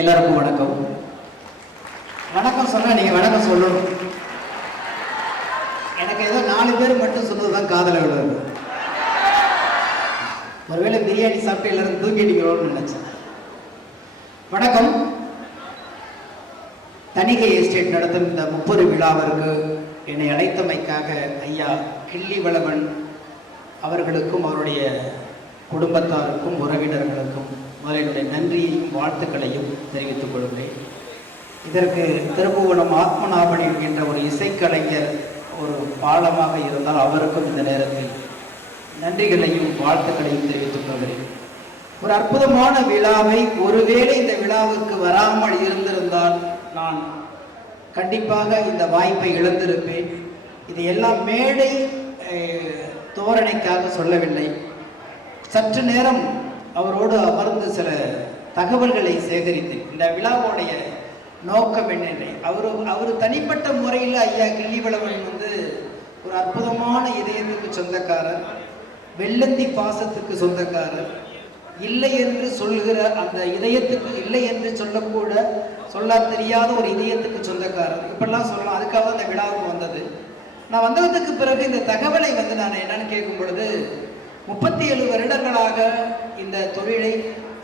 எல்லாருக்கும் வணக்கம். வணக்கம் சொன்னா நீங்க வணக்கம் சொல்லணும். எனக்கு ஏதோ 4 பேர் மட்டும் சொன்னதுதான் காதல விழுது. ஒருவேளை பிரியாணி சாப்பிட்டு எல்லாரும் தூங்கிட்டீங்களோன்னு நினைச்சேன். வணக்கம். தணிகை எஸ்டேட் நடத்தும் இந்த 30 விழாவிற்கு என்னை அழைத்தமைக்காக ஐயா கிள்ளிவளவன் அவர்களுக்கும் அவருடைய குடும்பத்தாருக்கும் உறவினர்களுக்கும் என்னுடைய நன்றியையும் வாழ்த்துக்களையும் தெரிவித்துக் கொள்கிறேன். இதற்கு திருப்புவனம் ஆத்மநாபன் என்கின்ற ஒரு இசைக்கலைஞர் ஒரு பாலமாக இருந்தால் அவருக்கும் இந்த நேரத்தில் நன்றிகளையும் வாழ்த்துக்களையும் தெரிவித்துக் கொள்கிறேன். ஒரு அற்புதமான விழாவை ஒருவேளை இந்த விழாவுக்கு வராமல் இருந்திருந்தால் நான் கண்டிப்பாக இந்த வாய்ப்பை இழந்திருப்பேன். இது எல்லாம் மேடை தோரணைக்காக சொல்லவில்லை. சற்று நேரம் அவரோடு அமர்ந்து சில தகவல்களை சேகரித்து இந்த விழாவுடைய நோக்கம் என்னென்ன அவர் தனிப்பட்ட முறையில் ஐயா கிள்ளிவளவன் ஒரு அற்புதமான இதயத்துக்கு சொந்தக்காரர், வெள்ளந்தி பாசத்துக்கு சொந்தக்காரர், இல்லை என்று சொல்கிற அந்த இதயத்துக்கு இல்லை என்று சொல்லக்கூட சொல்ல தெரியாத ஒரு இதயத்துக்கு சொந்தக்காரர் இப்படிலாம் சொல்லலாம். அதுக்காக அந்த விழாவுக்கு வந்தது. நான் வந்ததுக்கு பிறகு இந்த தகவலை நான் என்னன்னு கேட்கும் பொழுது 37 வருடங்களாக இந்த தொழிலை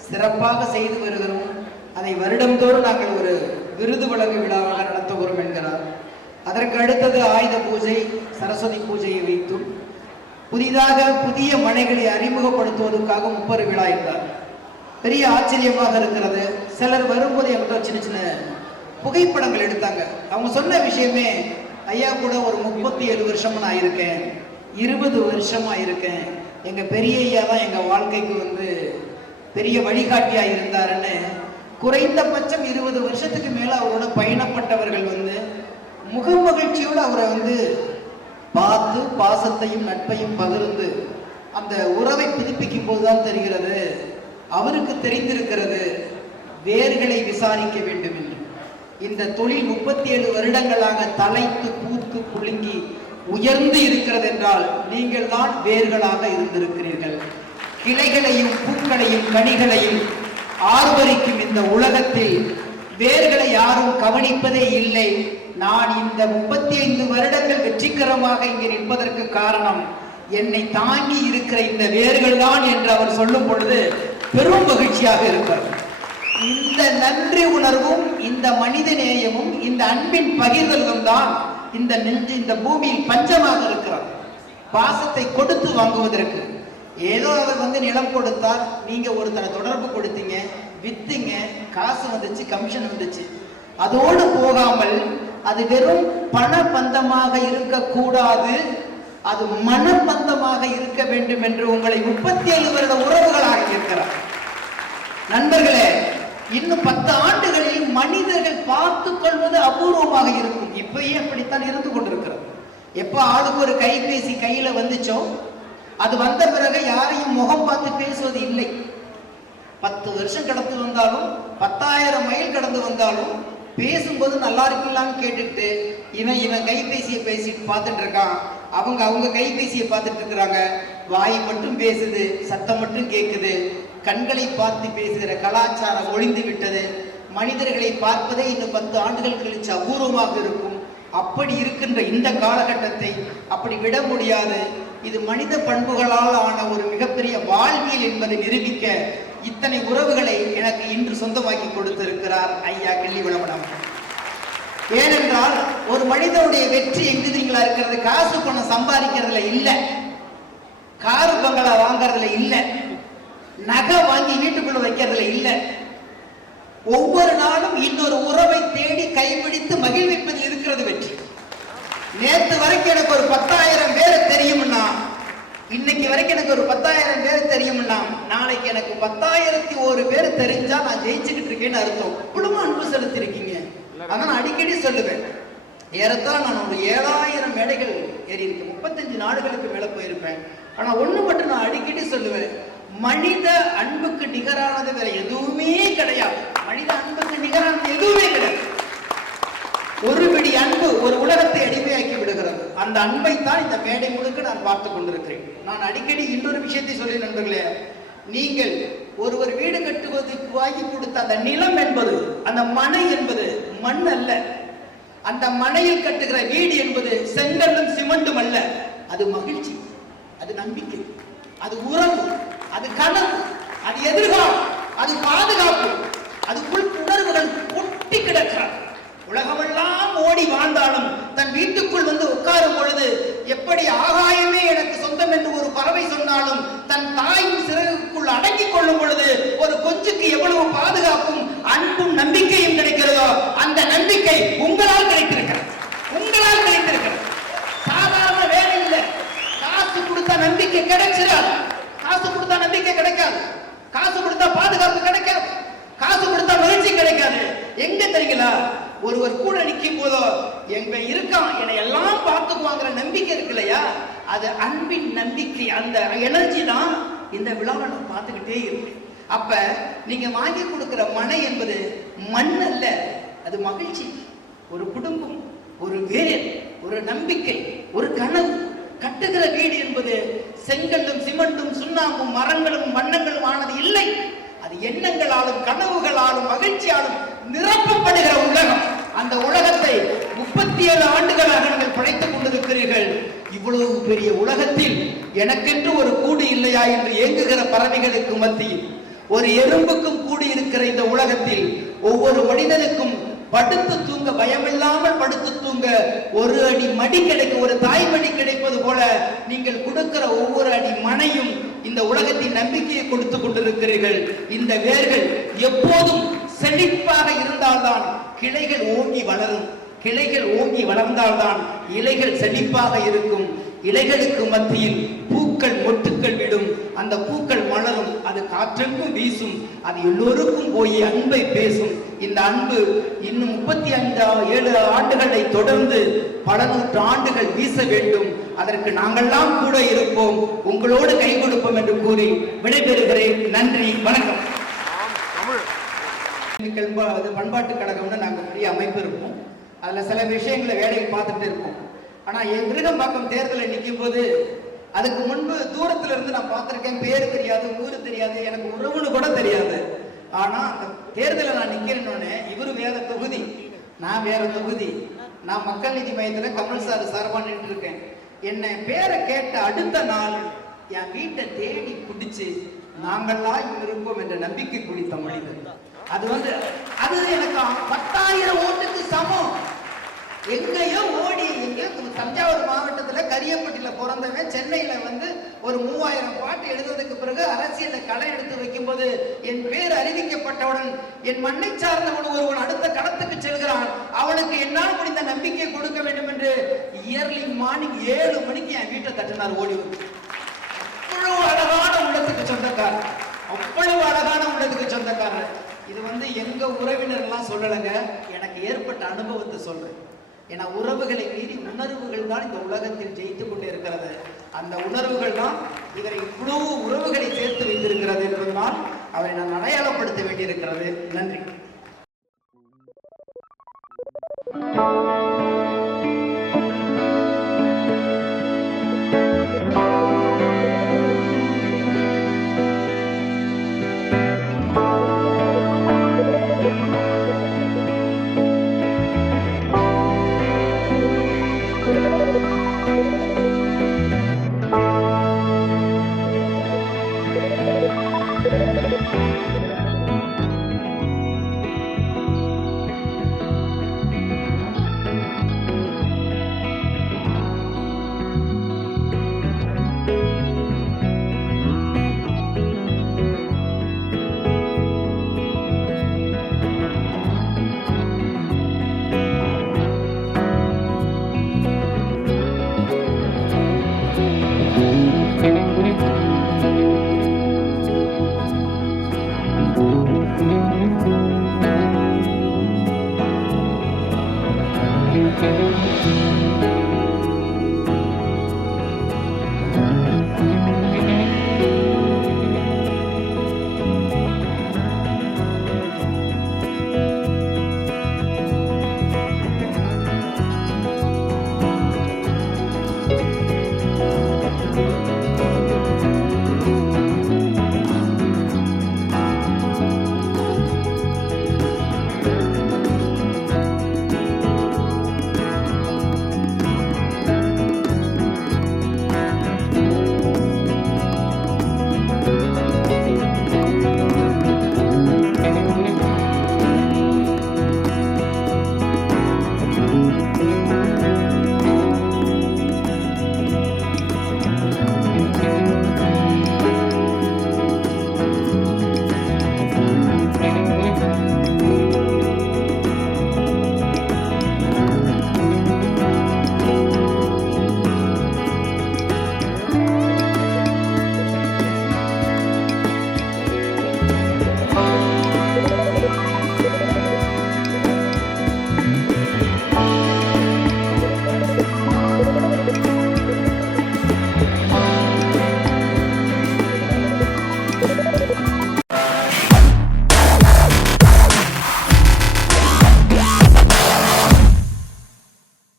சிறப்பாக செய்து வருகிறோம். அதை வருடந்தோறும் நாங்கள் ஒரு விருது வழங்கு விழாவாக நடத்துகிறோம் என்கிறார். அதற்கு அடுத்தது ஆயுத பூஜை, சரஸ்வதி பூஜையை வைத்தும் புதிய மனைகளை அறிமுகப்படுத்துவதற்காக 30 விழா என்றார். பெரிய ஆச்சரியமாக இருக்கிறது. சிலர் வரும்போது என்கிட்ட சின்ன சின்ன புகைப்படங்கள் எடுத்தாங்க. அவங்க சொன்ன விஷயமே, ஐயா கூட ஒரு 37 வருஷமா நான் இருக்கேன், 20 வருஷமா இருக்கேன், எங்க பெரிய ஐயா தான் எங்க வாழ்க்கைக்கு பெரிய வழிகாட்டியா இருந்தாருன்னு குறைந்தபட்சம் 20 வருஷத்துக்கு மேல அவரோட பயணப்பட்டவர்கள் முகமகிழ்ச்சியோடு அவரை பார்த்து பாசத்தையும் நட்பையும் பகிர்ந்து அந்த உறவை புதுப்பிக்கும் போதுதான் தெரிகிறது அவருக்கு தெரிந்திருக்கிறது வேர்களை விசாரிக்க வேண்டும் என்று. இந்த தொழில் 37 வருடங்களாக தலைத்து பூத்து புழுங்கி உயர்ந்து இருக்கிறது என்றால் நீங்கள் தான் வேர்களாக இருந்திருக்கிறீர்கள். கிளைகளையும் பூக்களையும் கனிகளையும் ஆர்வரிக்கும் இந்த உலகத்தில் வேர்களை யாரும் கவனிப்பதே இல்லை. நான் இந்த 35 வருடங்கள் வெற்றிகரமாக இங்கே நிற்பதற்கு காரணம் என்னை தாங்கி இருக்கிற இந்த வேர்கள் தான் என்று அவர் சொல்லும் பொழுது பெரும் மகிழ்ச்சியாக இருக்கிறது. இந்த நன்றி உணர்வும் இந்த மனித நேயமும் இந்த அன்பின் பகிர்தலும் தான் இந்த பூமியில் பஞ்சமாக இருக்கிறார். பாசத்தை கொடுத்து வாங்குவதற்கு ஏதோ அவர் நிலம் கொடுத்தார், நீங்க ஒருத்தரை தொடர்பு கொடுத்தீங்க, வித்தீங்க, காசு வந்துச்சு, கமிஷன் வந்துச்சு. அதோடு போகாமல் அது வெறும் பண பந்தமாக இருக்கக்கூடாது, அது மனப்பந்தமாக இருக்க வேண்டும் என்று உங்களை 37 வருட உறவுகளாக இருக்கிறார். நண்பர்களே, இன்னும் 10 ஆண்டுகளில் மனிதர்கள் பார்த்து கொள்வது அபூர்வமாக இருக்கும். இப்பயே அப்படித்தான் இருந்து கொண்டிருக்கிறது. எப்ப ஆளுக்கு ஒரு கைபேசி கையில வந்துச்சோ அது வந்த பிறகு யாரையும் முகம் பார்த்து பேசுவது இல்லை. 10 வருஷம் கடந்து வந்தாலும் 10,000 மைல் கடந்து வந்தாலும் பேசும்போது நல்லா இருக்கலாம்னு கேட்டுட்டு இவன் கைபேசியை பேசிட்டு பார்த்துட்டு இருக்கான், அவங்க கைபேசியை பார்த்துட்டு இருக்கிறாங்க. வாய் மட்டும் பேசுது, சத்தம் மட்டும் கேட்குது. கண்களை பார்த்து பேசுகிற கலாச்சாரம் ஒழிந்து விட்டது. மனிதர்களை பார்ப்பதே இன்னும் 10 ஆண்டுகள் கழிச்சு அபூர்வமாக இருக்கும். அப்படி இருக்கின்ற இந்த காலகட்டத்தை அப்படி விட முடியாது. இது மனித பண்புகளால் ஆன ஒரு மிகப்பெரிய வாழ்வியல் என்பதை நிரூபிக்க இத்தனை உறவுகளை எனக்கு இன்று சொந்தமாக்கி கொடுத்திருக்கிறார் ஐயா கிள்ளிவளவன். ஏனென்றால் ஒரு மனிதனுடைய வெற்றி எங்குதீங்களா இருக்கிறது, காசு பணம் சம்பாதிக்கிறதுல இல்லை, காரு பங்களா வாங்கறதுல இல்லை, நகை வாங்கி வீட்டுக்குள்ள வைக்கிறதுல இல்லை. ஒவ்வொரு நாளும் இன்னொரு உறவை தேடி கைப்பிடித்து மகிழ்விப்பதில் இருக்கிறது வெற்றி. நேற்று வரைக்கும் எனக்கு ஒரு 10,000 பேர் தெரியும்னா, இன்னைக்கு வரைக்கும் எனக்கு ஒரு 10,000 பேர் தெரியும்னா, நாளைக்கு எனக்கு 10,001 பேர் தெரிஞ்சா நான் ஜெயிச்சுக்கிட்டு இருக்கேன்னு அர்த்தம். இவ்வளவு அன்பு செலுத்தி இருக்கீங்க. ஆனா நான் அடிக்கடி சொல்லுவேன், ஏறத்தாழ நான் ஒரு 7,000 மேடைகள் ஏறி இருக்கேன், 35 நாடுகளுக்கு மேல போயிருப்பேன். ஆனா ஒண்ணு மட்டும் நான் அடிக்கடி சொல்லுவேன், மனித அன்புக்கு நிகரானது வேற எதுவுமே கிடையாது. மனித அன்புக்கு நிகரானது எதுவுமே கிடையாது. ஒரு பிடி அன்பு ஒரு உலகத்தை அடிமையாக்கி விடுகிறது. அந்த அன்பை தான் இந்த மேடை முழுக்க நான் பார்த்து கொண்டிருக்கிறேன். நான் அடிக்கடி இன்னொரு விஷயத்தை சொல்லி நண்பர்களே, நீங்கள் ஒருவர் வீடு கட்டுவதற்கு வாங்கி கொடுத்த அந்த நிலம் என்பது, அந்த மனை என்பது மண் அல்ல. அந்த மனையில் கட்டுகிற வீடு என்பது செங்கல்லும் சிமெண்டும் அல்ல. அது மகிழ்ச்சி, அது நம்பிக்கை, அது உறவு, அது கனவு, அது எதிர்காலம், அது பாதுகாப்பு, அதுக்குள் உணர்வுகள் கொட்டி கிடக்கிறார். உலகமெல்லாம் ஓடி வாழ்ந்தாலும் தன் வீட்டுக்குள் வந்து உட்காரும் பொழுது எப்படி ஆகாயமே எனக்கு சொந்தம் என்று ஒரு பறவை சொன்னாலும் தன் தாயின் சிறகுக்குள் அடங்கிக் கொள்ளும் பொழுது ஒரு கொஞ்சுக்கு எவ்வளவு பாதுகாப்பும் அன்பும் நம்பிக்கையும் கிடைக்கிறதோ அந்த நம்பிக்கை உங்களால் கிடைத்திருக்கிறது. உங்களால் கிடைத்திருக்கிறது. சாதாரண வேலை இல்லை. காசு கொடுத்தா நம்பிக்கை கிடைச்சிடாது. காசு கொடுத்தா நம்பிக்கை கிடைக்காது. காசு கொடுத்தா பாதுகாப்பு கிடைக்காது. காசு கொடுத்தா மகிழ்ச்சி கிடைக்காது. எங்க தெரியுங்களா? ஒருவர் கூட நிற்கும் போதோ எங்க இருக்கான் என்னை எல்லாம் பார்த்துக்குவாங்கிற நம்பிக்கை இருக்கு இல்லையா, அது அன்பின் நம்பிக்கை. அந்த எனர்ஜி தான் இந்த விழாவை நான் பார்த்துக்கிட்டே இருக்கேன். அப்ப நீங்க வாங்கி கொடுக்கிற மனை என்பது மண் அல்ல, அது மகிழ்ச்சி, ஒரு குடும்பம், ஒரு வேர், ஒரு நம்பிக்கை, ஒரு கனவு. கட்டுகிற வீடு என்பது செங்கல்லும் சிமெண்டும் சுண்ணாம்பும் மரங்களும் வண்ணங்களும் ஆனது இல்லை. அது எண்ணங்களாலும் கனவுகளாலும் மகிழ்ச்சியாலும் நிரப்பப்படுகிற உலகம். அந்த உலகத்தை 37 ஆண்டுகளாக நீங்கள் படைத்துக் கொண்டிருக்கிறீர்கள். இவ்வளவு பெரிய உலகத்தில் எனக்கென்று ஒரு கூடு இல்லையா என்று ஏங்குகிற பறவைகளுக்கு மத்தியில், ஒரு எறும்புக்கும் கூடி இருக்கிற இந்த உலகத்தில் ஒவ்வொரு மனிதனுக்கும் படுத்து தூங்க பயமில்லாமல் படுத்து தூங்க ஒரு அடி மடி கிடைக்கும், ஒரு தாய் மடி கிடைப்பது போல நீங்கள் கொடுக்கிற ஒவ்வொரு அடி மனையும் இந்த உலகத்தின் நம்பிக்கையை கொடுத்து கொண்டிருக்கிறீர்கள். இந்த வேர்கள் எப்போதும் செழிப்பாக இருந்தால்தான் கிளைகள் ஓங்கி வளரும். கிளைகள் ஓங்கி வளர்ந்தால்தான் இலைகள் செழிப்பாக இருக்கும். இலைகளுக்கு மத்தியில் பூக்கள் மொட்டுக்கள் விடும். அந்த பூக்கள் மலரும். அது காற்றெங்கும் வீசும். அது எல்லோருக்கும் போய் அன்பை பேசும். இந்த அன்பு இன்னும் 37 ஆண்டுகளை தொடர்ந்து பல நூற்று ஆண்டுகள் வீச வேண்டும். அதற்கு நாங்கள்லாம் கூட இருப்போம், உங்களோடு கை கொடுப்போம் என்று கூறி விடைபெறுகிறேன். நன்றி, வணக்கம். பண்பாட்டு கழகம்னு நாங்கள் பெரிய அமைப்பு இருப்போம். அதுல சில விஷயங்களை வேலையை பார்த்துட்டு இருப்போம். ஆனா என் விருகம்பாக்கம் தேர்தலில் நிற்கும் போது அதுக்கு முன்பு தூரத்துல இருந்து நான் பார்த்திருக்கேன். பேரு தெரியாது, ஊரு தெரியாது, எனக்கு உறவுன்னு கூட தெரியாது. ஆனா தேர்தலில் நான் நிக்கிறேன்னு இவரு வேற தொகுதி, நான் வேற தொகுதி. நான் மக்கள் நீதி மையத்துல கமல் சார் சார்பா நின்று இருக்கேன். என்னை பேரை கேட்ட அடுத்த நாள் என் வீட்டை தேடி பிடிச்சு நாங்கள்லாம் இங்க இருப்போம் என்ற நம்பிக்கை குளித்த மனிதன். அது எனக்கு 10,000 ஓட்டுக்கு சமம். எங்கேயோ ஓடி எங்கேயோ தஞ்சாவூர் மாவட்டத்துல கரியப்பட்டியில பிறந்தவன் சென்னையில வந்து ஒரு 3000 பாட்டு எழுதுவதற்கு பிறகு அரசியல களை எடுத்து வைக்கும் போது என் பேர் அறிவிக்கப்பட்டவுடன் என் மண்ணை சார்ந்தவன் ஒருவன் அடுத்த களத்துக்கு செல்கிறான். அவனுக்கு என்னால் முடிந்த நம்பிக்கை கொடுக்க வேண்டும் என்று இயர்லி மார்னிங் 7 மணிக்கு என் வீட்டை தட்டினார். ஓடி அவ்வளவு அழகான உள்ளத்துக்கு சொந்தக்காரர், அவ்வளவு அழகான உள்ளத்துக்கு சொந்தக்காரர். இது எங்க உறவினர்லாம் சொல்லலைங்க, எனக்கு ஏற்பட்ட அனுபவத்தை சொல்றேன். ஏன்னா உறவுகளை மீறி உணர்வுகள் தான் இந்த உலகத்தில் ஜெயித்து கொண்டு இருக்கிறது. அந்த உணர்வுகள் தான் இவரை இவ்வளவு உறவுகளை சேர்த்து வைத்திருக்கிறது என்பதனால் அவரை நான் அடையாளப்படுத்த வேண்டியிருக்கிறது. நன்றி.